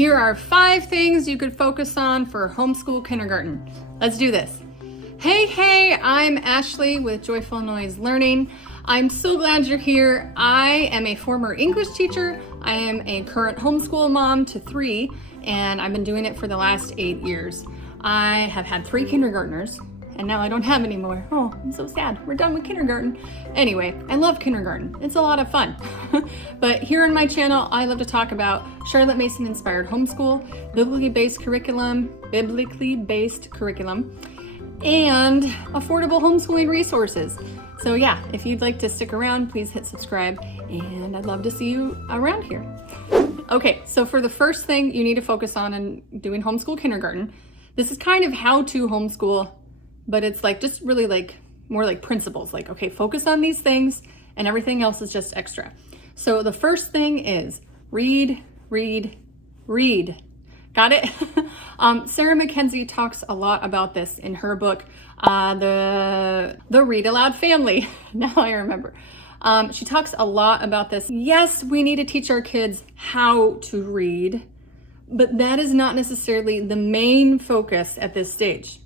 Here are 5 things you could focus on for homeschool kindergarten. Let's do this. Hey, I'm Ashley with Joyful Noise Learning. I'm so glad you're here. I am a former English teacher. I am a current homeschool mom to 3, and I've been doing it for the last 8 years. I have had 3 kindergartners, and now I don't have any more. Oh, I'm so sad. We're done with kindergarten. Anyway, I love kindergarten. It's a lot of fun. But here on my channel, I love to talk about Charlotte Mason inspired homeschool, biblically based curriculum, and affordable homeschooling resources. So yeah, if you'd like to stick around, please hit subscribe, and I'd love to see you around here. Okay, so for the first thing you need to focus on in doing homeschool kindergarten, this is kind of how to homeschool, but it's like just really like more like principles, like, okay, focus on these things and everything else is just extra. So the first thing is read. Got it? Sarah Mackenzie talks a lot about this in her book, the Read Aloud Family. Now I remember. She talks a lot about this. Yes, we need to teach our kids how to read, but that is not necessarily the main focus at this stage.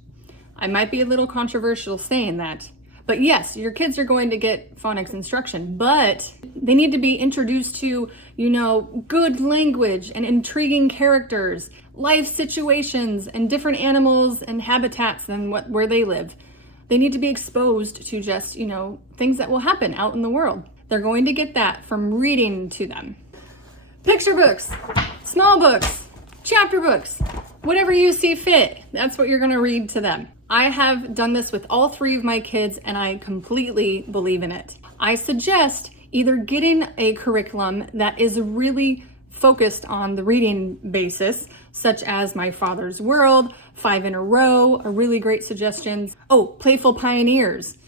I might be a little controversial saying that, but yes, your kids are going to get phonics instruction, but they need to be introduced to, good language and intriguing characters, life situations, and different animals and habitats than where they live. They need to be exposed to just, things that will happen out in the world. They're going to get that from reading to them. Picture books, small books, chapter books, whatever you see fit, that's what you're going to read to them. I have done this with all 3 of my kids, and I completely believe in it. I suggest either getting a curriculum that is really focused on the reading basis, such as My Father's World, 5 in a Row, are really great suggestions. Oh, Playful Pioneers.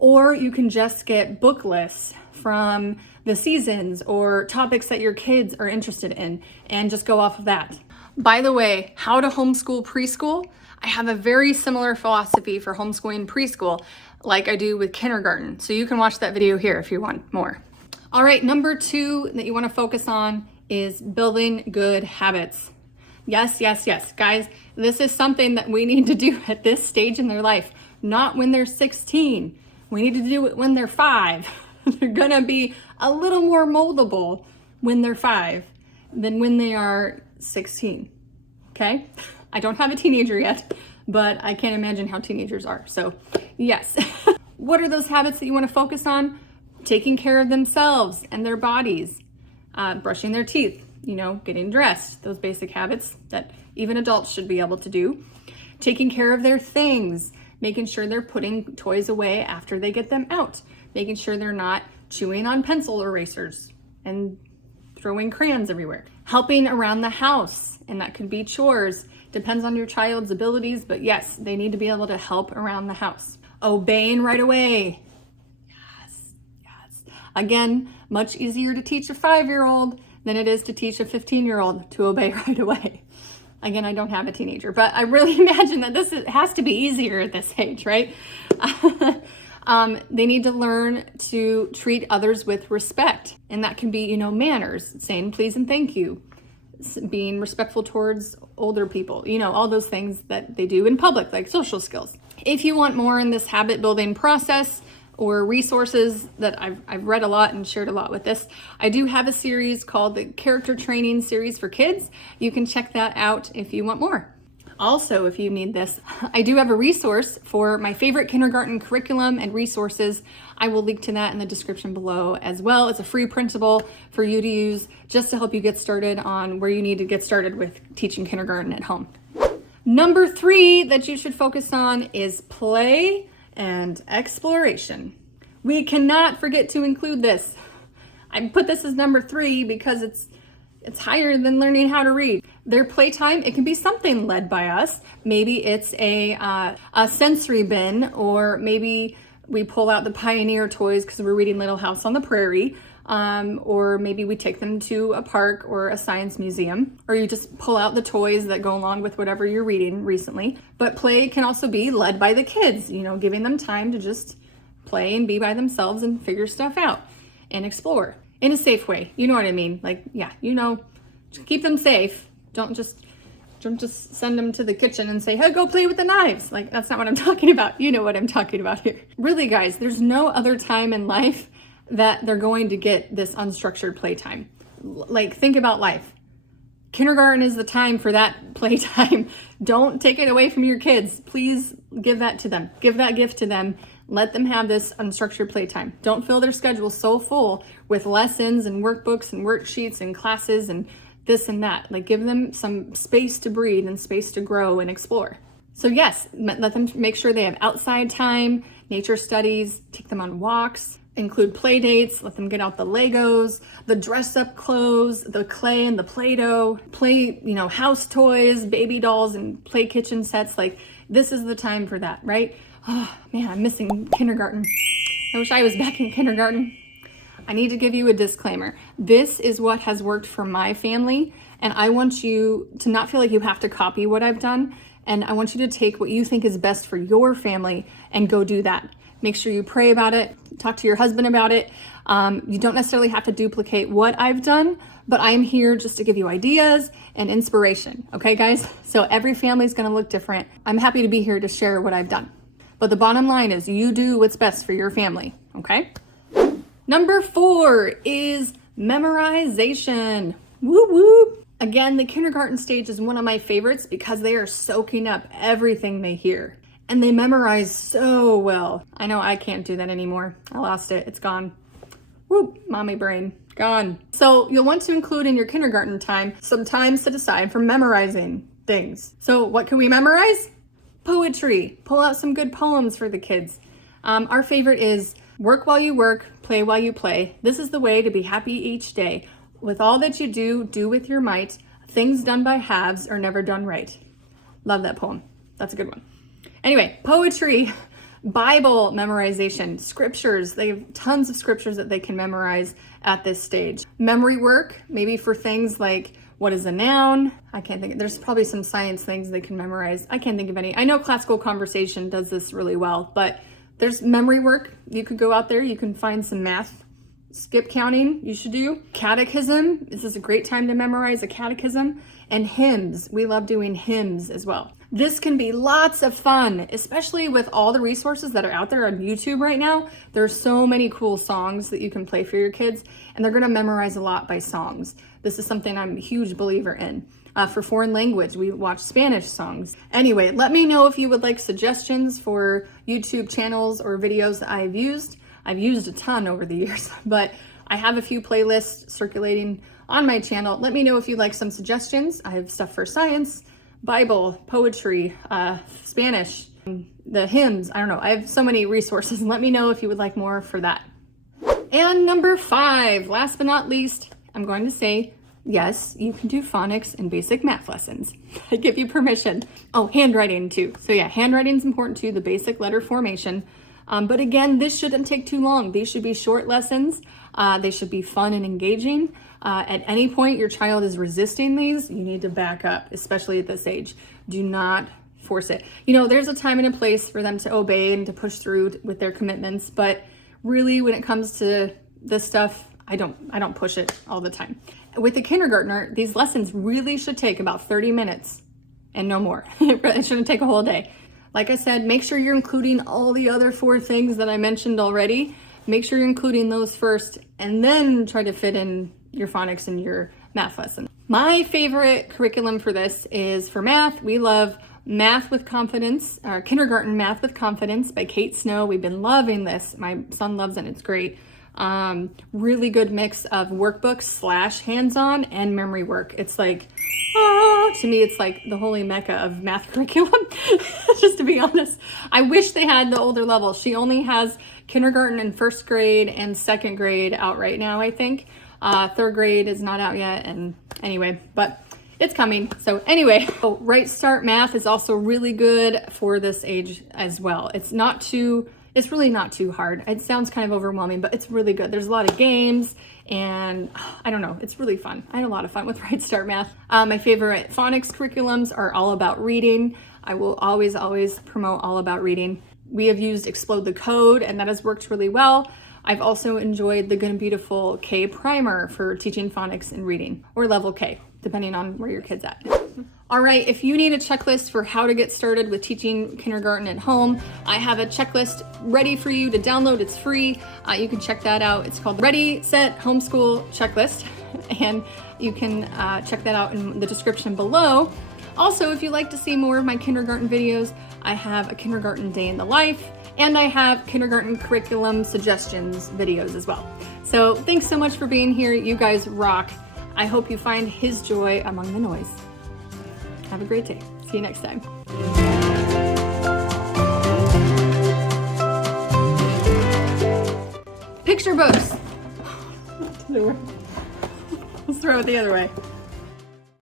Or you can just get book lists from the seasons or topics that your kids are interested in and just go off of that. By the way, how to homeschool preschool? I have a very similar philosophy for homeschooling preschool like I do with kindergarten. So you can watch that video here if you want more. All right, number 2 that you want to focus on is building good habits. Yes. Guys, this is something that we need to do at this stage in their life, not when they're 16. We need to do it when they're 5. They're gonna be a little more moldable when they're 5 than when they are 16, okay? I don't have a teenager yet, but I can't imagine how teenagers are. So yes. What are those habits that you want to focus on? Taking care of themselves and their bodies, brushing their teeth, getting dressed, those basic habits that even adults should be able to do. Taking care of their things, making sure they're putting toys away after they get them out, making sure they're not chewing on pencil erasers and throwing crayons everywhere. Helping around the house, and that could be chores. Depends on your child's abilities, but yes, they need to be able to help around the house. Obeying right away. Yes. Again, much easier to teach a 5-year-old than it is to teach a 15-year-old to obey right away. Again, I don't have a teenager, but I really imagine that has to be easier at this age, right? They need to learn to treat others with respect, and that can be, manners, saying please and thank you, being respectful towards older people, all those things that they do in public, like social skills. If you want more in this habit building process or resources that I've read a lot and shared a lot with this, I do have a series called the Character Training Series for Kids. You can check that out if you want more. Also, if you need this, I do have a resource for my favorite kindergarten curriculum and resources. I will link to that in the description below as well. It's a free printable for you to use just to help you get started on where you need to get started with teaching kindergarten at home. Number 3 that you should focus on is play and exploration. We cannot forget to include this. I put this as number 3 because it's higher than learning how to read. Their playtime, it can be something led by us. Maybe it's a sensory bin, or maybe we pull out the Pioneer toys because we're reading Little House on the Prairie, or maybe we take them to a park or a science museum, or you just pull out the toys that go along with whatever you're reading recently. But play can also be led by the kids, giving them time to just play and be by themselves and figure stuff out and explore in a safe way. You know what I mean? Like, yeah, keep them safe, Don't just send them to the kitchen and say, hey, go play with the knives. Like, that's not what I'm talking about. You know what I'm talking about here. Really, guys, there's no other time in life that they're going to get this unstructured playtime. Like, think about life. Kindergarten is the time for that playtime. Don't take it away from your kids. Please give that to them. Give that gift to them. Let them have this unstructured playtime. Don't fill their schedule so full with lessons and workbooks and worksheets and classes and this and that. Like, give them some space to breathe and space to grow and explore. So yes, let them make sure they have outside time, nature studies, take them on walks, include play dates, let them get out the Legos, the dress up clothes, the clay and the Play-Doh, play, house toys, baby dolls, and play kitchen sets. Like, this is the time for that, right? Oh man, I'm missing kindergarten. I wish I was back in kindergarten. I need to give you a disclaimer. This is what has worked for my family, and I want you to not feel like you have to copy what I've done, and I want you to take what you think is best for your family and go do that. Make sure you pray about it, talk to your husband about it. You don't necessarily have to duplicate what I've done, but I am here just to give you ideas and inspiration, okay, guys? So every family is gonna look different. I'm happy to be here to share what I've done. But the bottom line is you do what's best for your family, okay? Number 4 is memorization. Woo woo. Again, the kindergarten stage is one of my favorites because they are soaking up everything they hear and they memorize so well. I know I can't do that anymore. I lost it. It's gone. Whoop, mommy brain, gone. So you'll want to include in your kindergarten time some time set aside for memorizing things. So what can we memorize? Poetry. Pull out some good poems for the kids. Our favorite is work while you work, play while you play. This is the way to be happy each day. With all that you do, do with your might. Things done by halves are never done right. Love that poem. That's a good one. Anyway, poetry, Bible memorization, scriptures. They have tons of scriptures that they can memorize at this stage. Memory work, maybe for things like what is a noun? I can't think. There's probably some science things they can memorize. I can't think of any. I know Classical Conversation does this really well, but there's memory work. You could go out there. You can find some math. Skip counting, you should do. Catechism. This is a great time to memorize a catechism. And hymns. We love doing hymns as well. This can be lots of fun, especially with all the resources that are out there on YouTube right now. There's so many cool songs that you can play for your kids, and they're going to memorize a lot by songs. This is something I'm a huge believer in. For foreign language, we watch Spanish songs. Anyway, let me know if you would like suggestions for YouTube channels or videos that I've used. I've used a ton over the years, but I have a few playlists circulating on my channel. Let me know if you'd like some suggestions. I have stuff for science, Bible, poetry, Spanish, the hymns. I don't know. I have so many resources. Let me know if you would like more for that. And number 5, last but not least, I'm going to say, yes, you can do phonics and basic math lessons. I give you permission. Oh, handwriting too. So yeah, handwriting is important too, the basic letter formation. But again, this shouldn't take too long. These should be short lessons. They should be fun and engaging. At any point your child is resisting these, you need to back up, especially at this age. Do not force it. There's a time and a place for them to obey and to push through with their commitments. But really, when it comes to this stuff, I don't push it all the time. With the kindergartner, these lessons really should take about 30 minutes and no more. It shouldn't take a whole day. Like I said, make sure you're including all the other 4 things that I mentioned already. Make sure you're including those first and then try to fit in your phonics and your math lesson. My favorite curriculum for this is for math. We love Math with Confidence, or Kindergarten Math with Confidence by Kate Snow. We've been loving this. My son loves it. It's great. Really good mix of workbooks / hands-on and memory work. It's like, to me, it's like the holy mecca of math curriculum, just to be honest. I wish they had the older levels. She only has kindergarten and 1st grade and 2nd grade out right now, I think. 3rd grade is not out yet. And anyway, but it's coming. So anyway, Right Start Math is also really good for this age as well. It's really not too hard. It sounds kind of overwhelming, but it's really good. There's a lot of games and I don't know, it's really fun. I had a lot of fun with Right Start Math. My favorite phonics curriculums are all about reading. I will always promote all about reading. We have used Explode the Code and that has worked really well. I've also enjoyed the Good and Beautiful K Primer for teaching phonics and reading, or Level K. depending on where your kid's at. All right, if you need a checklist for how to get started with teaching kindergarten at home, I have a checklist ready for you to download. It's free. You can check that out. It's called Ready, Set, Homeschool Checklist, and you can check that out in the description below. Also, if you'd like to see more of my kindergarten videos, I have a kindergarten day in the life, and I have kindergarten curriculum suggestions videos as well. So thanks so much for being here. You guys rock. I hope you find His joy among the noise. Have a great day. See you next time. Picture books. Let's throw it the other way.